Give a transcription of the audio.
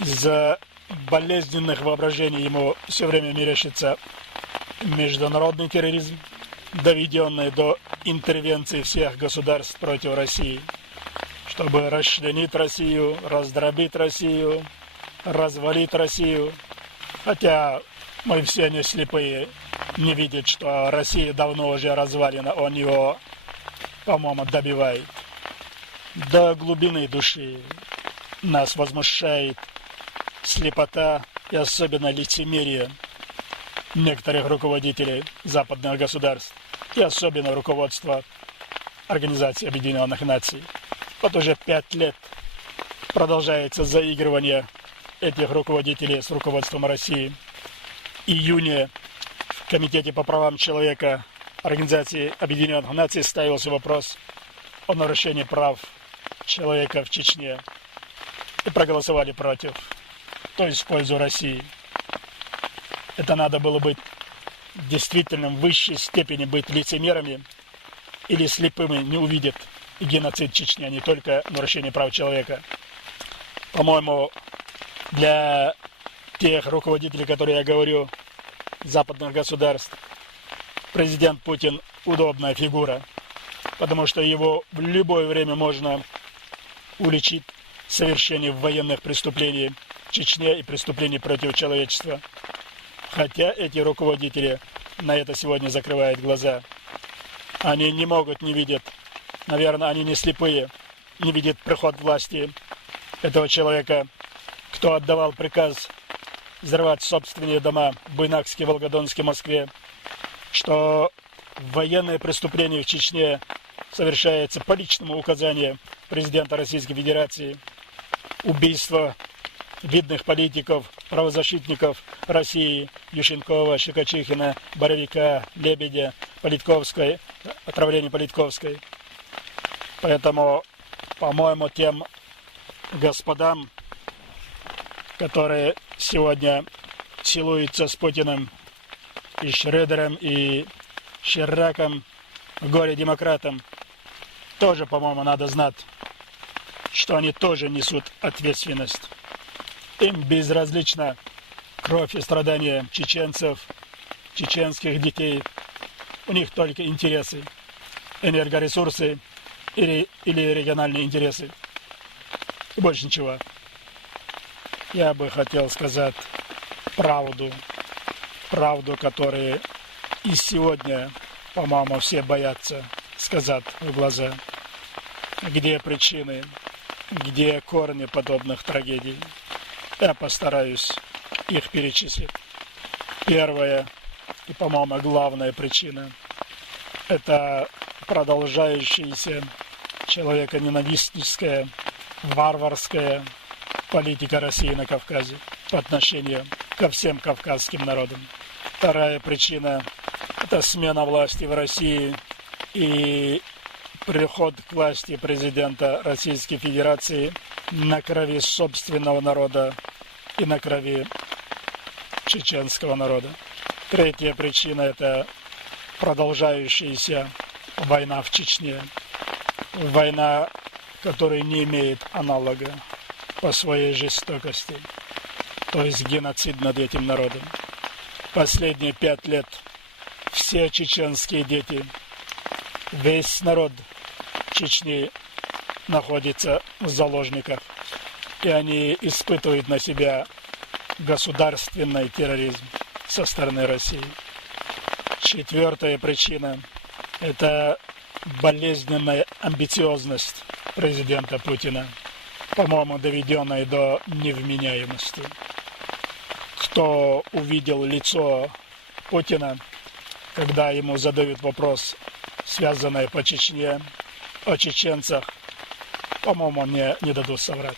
Из-за болезненных воображений ему все время мерещится международный терроризм, доведенный до интервенции всех государств против России, чтобы расчленить Россию, раздробить Россию, развалить Россию. Хотя мы все не слепые, не видят, что Россия давно уже развалена, он его, по-моему, добивает. До глубины души нас возмущает слепота и особенно лицемерие некоторых руководителей западных государств и особенно руководства Организации Объединенных Наций. Вот уже 5 лет продолжается заигрывание этих руководителей с руководством России. В июне в Комитете по правам человека Организации Объединенных Наций ставился вопрос о нарушении прав человека в Чечне. И проголосовали против, то есть в пользу России. Это надо было быть действительно в высшей степени быть лицемерами или слепыми не увидят и геноцид Чечни, а не только нарушение прав человека. По-моему, для тех руководителей, которые я говорю, западных государств, президент Путин удобная фигура, потому что его в любое время можно уличить в совершении военных преступлений в Чечне и преступлений против человечества. Хотя эти руководители на это сегодня закрывают глаза. Они не могут, не видят, наверное, они не слепые, не видят приход власти этого человека, кто отдавал приказ взорвать собственные дома в Буйнакске, Волгодонске, Москве, что военные преступления в Чечне совершаются по личному указанию президента Российской Федерации, убийство видных политиков, правозащитников России, Ющенкова, Щекочихина, Боровика, Лебедя, Политковской, отравление Политковской. Поэтому, по-моему, тем господам, которые сегодня целуются с Путиным и Шредером, и Шираком, горе-демократам, тоже, по-моему, надо знать, что они тоже несут ответственность. Им безразлична кровь и страдания чеченцев, чеченских детей. У них только интересы, энергоресурсы или региональные интересы. И больше ничего. Я бы хотел сказать правду, которую и сегодня, по-моему, все боятся сказать в глаза. Где причины, где корни подобных трагедий. Я постараюсь их перечислить. Первая и, по-моему, главная причина – это продолжающаяся человеконенавистническая, варварская политика России на Кавказе по отношению ко всем кавказским народам. Вторая причина – это смена власти в России и приход к власти президента Российской Федерации на крови собственного народа и на крови чеченского народа. Третья причина – это продолжающаяся война в Чечне. Война, которая не имеет аналога по своей жестокости, то есть геноцид над этим народом. Последние 5 лет все чеченские дети, весь народ Чечни находится в заложниках, и они испытывают на себя государственный терроризм со стороны России. Четвертая причина – это болезненная амбициозность президента Путина, по-моему, доведенная до невменяемости. Кто увидел лицо Путина, когда ему задают вопрос, связанный по Чечне, о чеченцах, по-моему, мне не дадут соврать.